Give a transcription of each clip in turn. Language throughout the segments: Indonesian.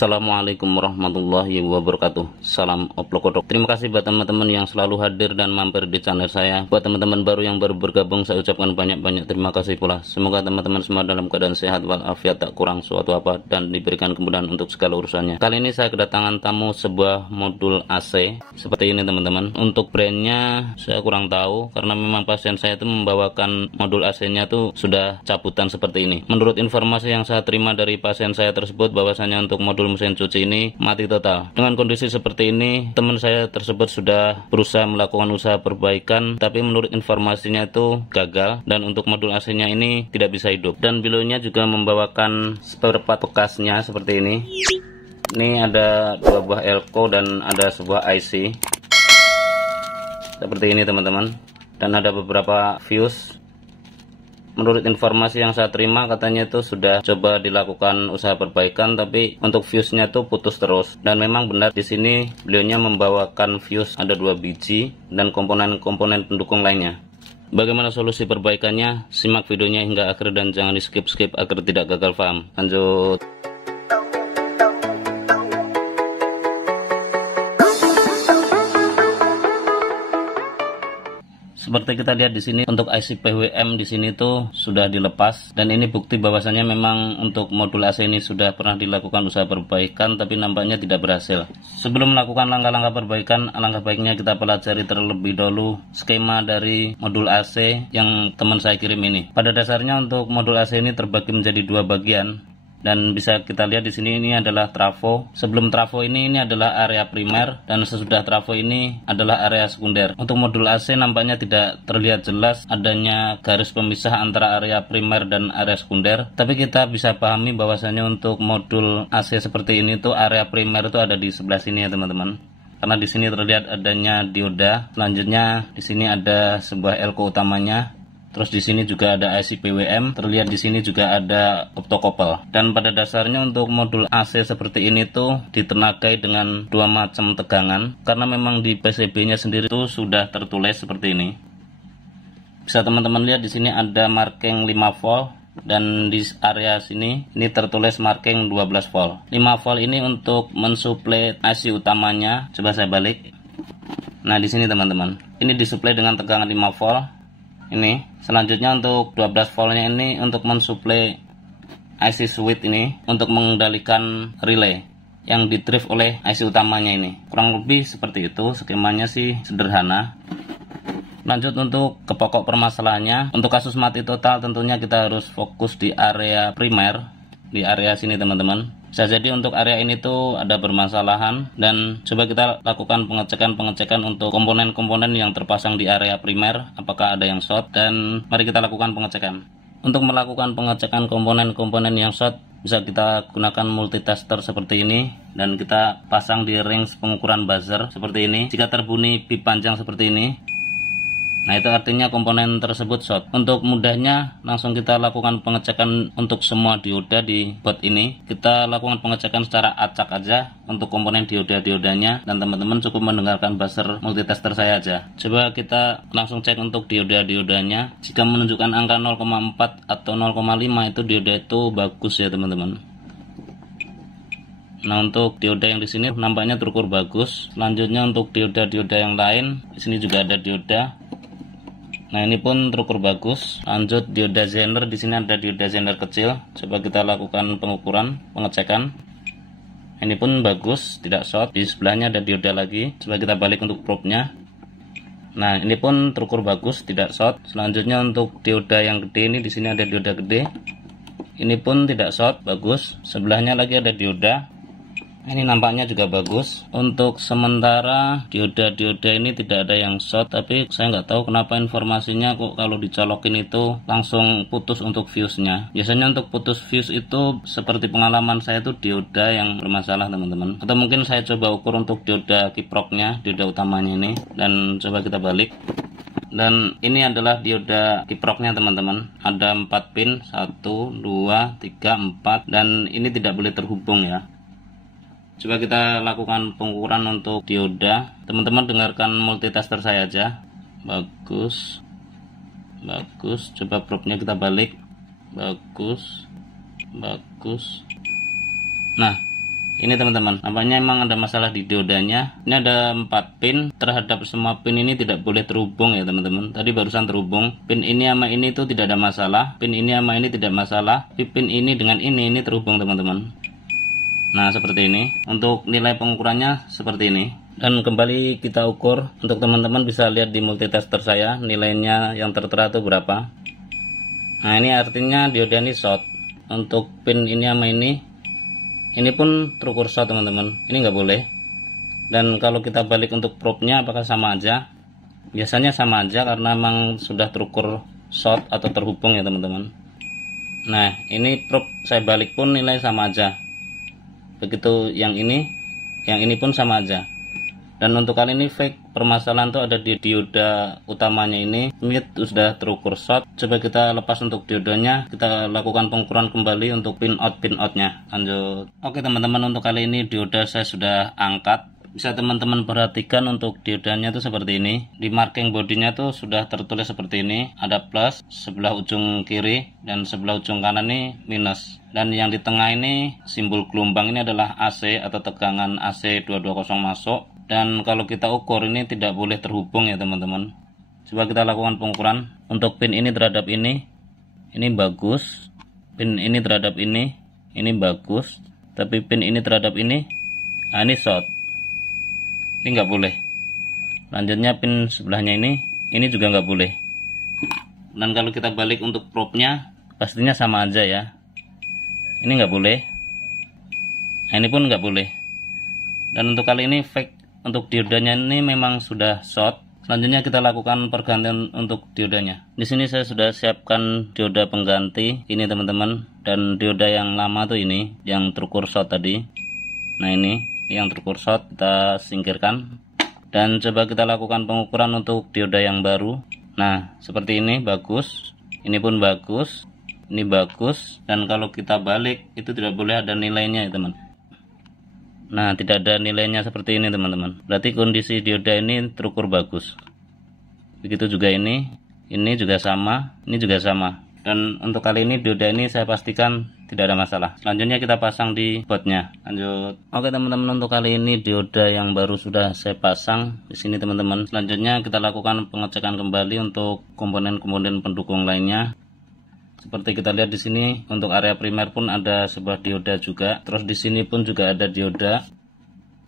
Assalamualaikum warahmatullahi wabarakatuh. Salam oplok-oplok. Terima kasih buat teman-teman yang selalu hadir dan mampir di channel saya. Buat teman-teman baru yang baru bergabung, saya ucapkan banyak-banyak terima kasih pula. Semoga teman-teman semua dalam keadaan sehat walafiat, tak kurang suatu apa, dan diberikan kemudahan untuk segala urusannya. Kali ini saya kedatangan tamu sebuah modul AC seperti ini teman-teman. Untuk brandnya saya kurang tahu karena memang pasien saya itu membawakan modul AC-nya tuh sudah cabutan seperti ini. Menurut informasi yang saya terima dari pasien saya tersebut, bahwasanya untuk modul mesin cuci ini mati total. Dengan kondisi seperti ini, teman saya tersebut sudah berusaha melakukan usaha perbaikan, tapi menurut informasinya itu gagal, dan untuk modul AC-nya ini tidak bisa hidup. Dan beliaunya juga membawakan spare part bekasnya seperti ini. Ini ada dua buah elko dan ada sebuah IC seperti ini teman-teman, dan ada beberapa fuse. Menurut informasi yang saya terima, katanya itu sudah coba dilakukan usaha perbaikan, tapi untuk fuse-nya tuh putus terus. Dan memang benar di sini beliaunya membawakan fuse ada 2 biji dan komponen-komponen pendukung lainnya. Bagaimana solusi perbaikannya? Simak videonya hingga akhir dan jangan di skip-skip agar tidak gagal paham. Lanjut. Seperti kita lihat di sini, untuk IC PWM di sini tuh sudah dilepas, dan ini bukti bahwasanya memang untuk modul AC ini sudah pernah dilakukan usaha perbaikan, tapi nampaknya tidak berhasil. Sebelum melakukan langkah-langkah perbaikan, alangkah baiknya kita pelajari terlebih dahulu skema dari modul AC yang teman saya kirim ini. Pada dasarnya untuk modul AC ini terbagi menjadi 2 bagian. Dan bisa kita lihat di sini, ini adalah trafo. Sebelum trafo ini adalah area primer, dan sesudah trafo ini adalah area sekunder. Untuk modul AC nampaknya tidak terlihat jelas adanya garis pemisah antara area primer dan area sekunder. Tapi kita bisa pahami bahwasanya untuk modul AC seperti ini tuh area primer itu ada di sebelah sini ya teman-teman. Karena di sini terlihat adanya dioda. Selanjutnya di sini ada sebuah elko utamanya. Terus di sini juga ada IC PWM, terlihat di sini juga ada optokoppel. Dan pada dasarnya untuk modul AC seperti ini tuh ditenagai dengan 2 macam tegangan, karena memang di PCB-nya sendiri tuh sudah tertulis seperti ini. Bisa teman-teman lihat di sini ada marking 5 volt, dan di area sini ini tertulis marking 12 volt. 5 volt ini untuk mensuplai IC utamanya. Coba saya balik. Nah, di sini teman-teman, ini disuplai dengan tegangan 5 volt. Ini selanjutnya untuk 12 voltnya ini untuk mensuplai IC switch ini untuk mengendalikan relay yang didrive oleh IC utamanya ini. Kurang lebih seperti itu, skemanya sih sederhana. Lanjut untuk ke pokok permasalahannya. Untuk kasus mati total tentunya kita harus fokus di area primer, di area sini teman-teman. Bisa jadi untuk area ini tuh ada permasalahan, dan coba kita lakukan pengecekan untuk komponen-komponen yang terpasang di area primer, apakah ada yang short, dan mari kita lakukan pengecekan. Untuk melakukan pengecekan komponen-komponen yang short, bisa kita gunakan multitester seperti ini, dan kita pasang di ring pengukuran buzzer seperti ini. Jika terbunyi pip panjang seperti ini, nah itu artinya komponen tersebut short. Untuk mudahnya langsung kita lakukan pengecekan untuk semua dioda di board ini. Kita lakukan pengecekan secara acak aja untuk komponen dioda-diodanya, dan teman-teman cukup mendengarkan buzzer multitester saya aja. Coba kita langsung cek untuk dioda-diodanya. Jika menunjukkan angka 0,4 atau 0,5 itu dioda itu bagus ya teman-teman. Nah, untuk dioda yang di sini nampaknya terukur bagus. Selanjutnya untuk dioda-dioda yang lain, di sini juga ada dioda. Nah, ini pun terukur bagus. Lanjut dioda zener, di sini ada dioda zener kecil. Coba kita lakukan pengukuran, pengecekan. Ini pun bagus, tidak short. Di sebelahnya ada dioda lagi. Coba kita balik untuk probe-nya. Nah, ini pun terukur bagus, tidak short. Selanjutnya untuk dioda yang gede ini, di sini ada dioda gede. Ini pun tidak short, bagus. Sebelahnya lagi ada dioda. Ini nampaknya juga bagus. Untuk sementara dioda-dioda ini tidak ada yang short, tapi saya nggak tahu kenapa informasinya kok kalau dicolokin itu langsung putus untuk fuse-nya. Biasanya untuk putus fuse itu seperti pengalaman saya itu dioda yang bermasalah teman-teman. Atau mungkin saya coba ukur untuk dioda kiproknya, dioda utamanya ini, dan coba kita balik. Dan ini adalah dioda kiproknya teman-teman. Ada 4 pin, 1, 2, 3, 4, dan ini tidak boleh terhubung ya. Coba kita lakukan pengukuran untuk dioda. Teman-teman dengarkan multitester saya aja. Bagus. Bagus. Coba probe-nya kita balik. Bagus. Bagus. Nah, Ini teman-teman, nampaknya emang ada masalah di diodanya. Ini ada 4 pin, terhadap semua pin ini tidak boleh terhubung ya teman-teman. Tadi barusan terhubung, pin ini sama ini itu tidak ada masalah, pin ini sama ini tidak masalah, pin ini dengan ini terhubung teman-teman. Nah seperti ini, untuk nilai pengukurannya seperti ini. Dan kembali kita ukur, untuk teman-teman bisa lihat di multitester saya, nilainya yang tertera itu berapa. Nah ini artinya dioda ini short. Untuk pin ini sama ini pun terukur short teman-teman, ini nggak boleh. Dan kalau kita balik untuk probe-nya apakah sama aja? Biasanya sama aja karena memang sudah terukur short atau terhubung ya teman-teman. Nah ini probe saya balik pun nilai sama aja. Begitu yang ini pun sama aja. Dan untuk kali ini fake, permasalahan tuh ada di dioda utamanya ini sudah terukur short. Coba kita lepas untuk diodanya, kita lakukan pengukuran kembali untuk pin outnya. Lanjut. Oke teman-teman, untuk kali ini dioda saya sudah angkat. Bisa teman-teman perhatikan untuk diodanya tuh seperti ini. Di marking bodinya tuh sudah tertulis seperti ini, ada plus sebelah ujung kiri dan sebelah ujung kanan ini minus. Dan yang di tengah ini simbol gelombang ini adalah AC atau tegangan AC 220 masuk. Dan kalau kita ukur ini tidak boleh terhubung ya teman-teman. Coba kita lakukan pengukuran. Untuk pin ini terhadap ini bagus. Pin ini terhadap ini bagus. Tapi pin ini terhadap ini short. Ini nggak boleh. Lanjutnya pin sebelahnya ini juga nggak boleh. Dan kalau kita balik untuk probe-nya, pastinya sama aja ya. Ini nggak boleh. Nah, ini pun nggak boleh. Dan untuk kali ini fake. Untuk diodanya ini memang sudah short. Selanjutnya kita lakukan pergantian untuk diodanya. Di sini saya sudah siapkan dioda pengganti ini teman-teman, dan dioda yang lama tuh ini yang terukur short tadi. Nah ini yang terukur short kita singkirkan. Dan coba kita lakukan pengukuran untuk dioda yang baru. Nah seperti ini bagus, ini pun bagus, ini bagus. Dan kalau kita balik itu tidak boleh ada nilainya ya teman. Nah tidak ada nilainya seperti ini teman-teman. Berarti kondisi dioda ini terukur bagus. Begitu juga ini juga sama, ini juga sama. Dan untuk kali ini dioda ini saya pastikan tidak ada masalah. Selanjutnya kita pasang di bautnya. Lanjut. Oke teman-teman, untuk kali ini dioda yang baru sudah saya pasang di sini teman-teman. Selanjutnya kita lakukan pengecekan kembali untuk komponen-komponen pendukung lainnya. Seperti kita lihat di sini, untuk area primer pun ada sebuah dioda juga. Terus di sini pun juga ada dioda.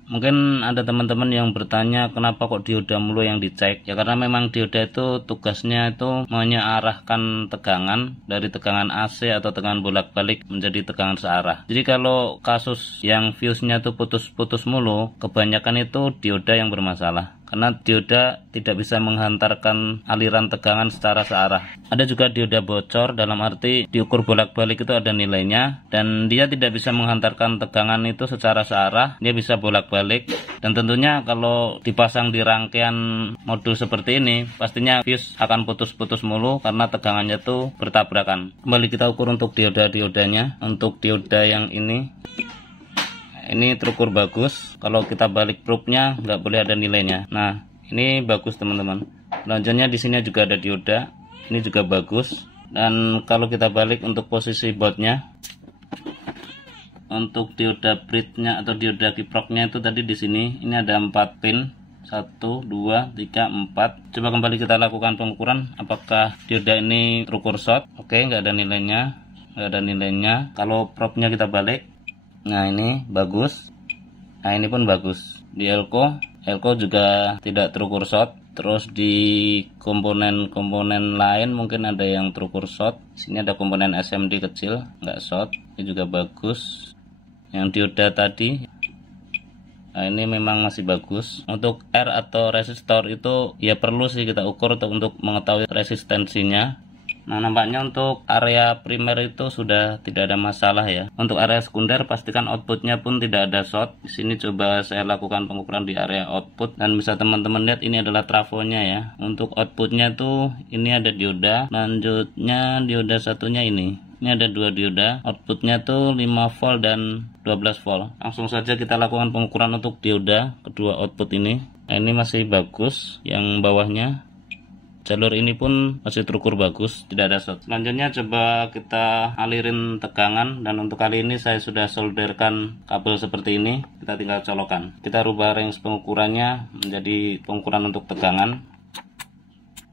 Mungkin ada teman-teman yang bertanya kenapa kok dioda mulu yang dicek. Ya karena memang dioda itu tugasnya itu mengarahkan tegangan dari tegangan AC atau tegangan bolak-balik menjadi tegangan searah. Jadi kalau kasus yang fuse-nya itu putus-putus mulu, kebanyakan itu dioda yang bermasalah. Karena dioda tidak bisa menghantarkan aliran tegangan secara searah. Ada juga dioda bocor, dalam arti diukur bolak-balik itu ada nilainya, dan dia tidak bisa menghantarkan tegangan itu secara searah, dia bisa bolak-balik. Dan tentunya kalau dipasang di rangkaian modul seperti ini, pastinya fuse akan putus-putus mulu karena tegangannya itu bertabrakan. Kembali kita ukur untuk dioda-diodanya. Untuk dioda yang ini terukur bagus. Kalau kita balik probe-nya nggak boleh ada nilainya. Nah ini bagus teman-teman. Selanjutnya di sini juga ada dioda, ini juga bagus. Dan kalau kita balik untuk posisi bautnya, untuk dioda bridge-nya atau dioda kiproknya itu tadi di sini ini ada 4 pin, 1, 2, 3, 4. Coba kembali kita lakukan pengukuran apakah dioda ini terukur short. Oke, nggak ada nilainya, Kalau probe-nya kita balik, nah ini bagus. Nah ini pun bagus. Di elko juga tidak terukur short. Terus di komponen-komponen lain mungkin ada yang terukur short. Sini ada komponen SMD kecil, nggak short. Ini juga bagus. Yang dioda tadi, nah ini memang masih bagus. Untuk R atau resistor itu ya perlu sih kita ukur untuk mengetahui resistensinya. Nah nampaknya untuk area primer itu sudah tidak ada masalah ya. Untuk area sekunder pastikan outputnya pun tidak ada short. Di sini coba saya lakukan pengukuran di area output, dan bisa teman-teman lihat ini adalah trafonya ya. Untuk outputnya tuh ini ada dioda, lanjutnya dioda satunya ini ada 2 dioda. Outputnya tuh 5 volt dan 12 volt. Langsung saja kita lakukan pengukuran untuk dioda kedua output ini. Nah, ini masih bagus, yang bawahnya jalur ini pun masih terukur bagus, tidak ada short. Selanjutnya coba kita alirin tegangan, dan untuk kali ini saya sudah solderkan kabel seperti ini. Kita tinggal colokan. Kita rubah range pengukurannya menjadi pengukuran untuk tegangan.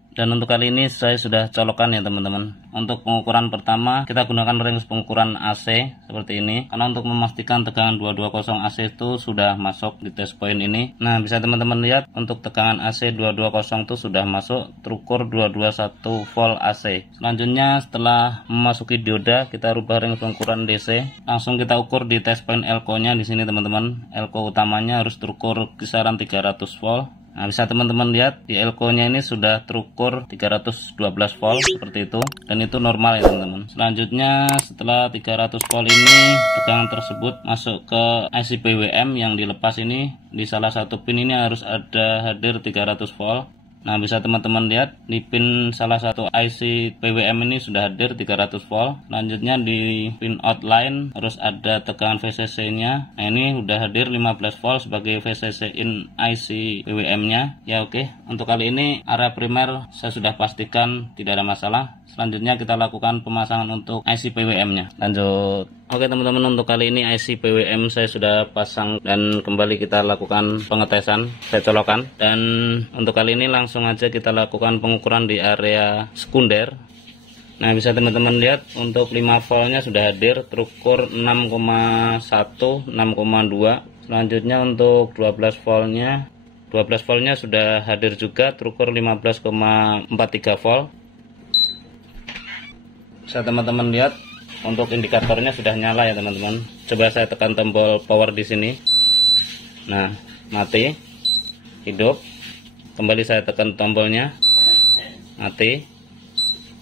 Dan untuk kali ini saya sudah colokan ya teman-teman. Untuk pengukuran pertama kita gunakan range pengukuran AC seperti ini, karena untuk memastikan tegangan 220 AC itu sudah masuk di test point ini. Nah, bisa teman-teman lihat untuk tegangan AC 220 itu sudah masuk, terukur 221 volt AC. Selanjutnya setelah memasuki dioda kita rubah range pengukuran DC. Langsung kita ukur di test point elko nya di sini teman-teman. Elko utamanya harus terukur kisaran 300 volt. Nah, bisa teman-teman lihat di elko nya ini sudah terukur 312 volt seperti itu, dan itu normal ya teman-teman. Selanjutnya setelah 300 volt ini tegangan tersebut masuk ke IC PWM yang dilepas ini. Di salah satu pin ini harus ada hadir 300 volt. Nah, bisa teman-teman lihat di pin salah satu IC PWM ini sudah hadir 300 volt. Selanjutnya di pin outline harus ada tegangan VCC nya. Nah, ini udah hadir 15 volt sebagai VCC in IC PWM nya. Ya oke. Untuk kali ini area primer saya sudah pastikan tidak ada masalah. Selanjutnya kita lakukan pemasangan untuk IC PWM nya. Lanjut. Oke teman-teman, untuk kali ini IC PWM saya sudah pasang dan kembali kita lakukan pengetesan. Saya colokan, dan untuk kali ini langsung aja kita lakukan pengukuran di area sekunder. Nah, bisa teman-teman lihat untuk 5 voltnya sudah hadir, terukur 6,1, 6,2. Selanjutnya untuk 12 voltnya sudah hadir juga, terukur 15,43 volt. Bisa teman-teman lihat untuk indikatornya sudah nyala ya teman-teman. Coba saya tekan tombol power di sini. Nah, mati, hidup. Kembali saya tekan tombolnya, mati,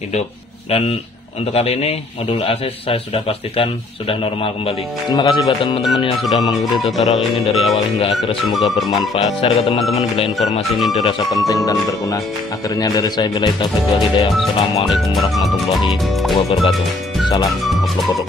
hidup. Dan untuk kali ini modul AC saya sudah pastikan sudah normal kembali. Terima kasih buat teman-teman yang sudah mengikuti tutorial ini dari awal hingga akhir. Semoga bermanfaat. Share ke teman-teman bila informasi ini dirasa penting dan berguna. Akhirnya dari saya, billahi taufiq wal hidayah. Assalamualaikum warahmatullahi wabarakatuh. Salam upload.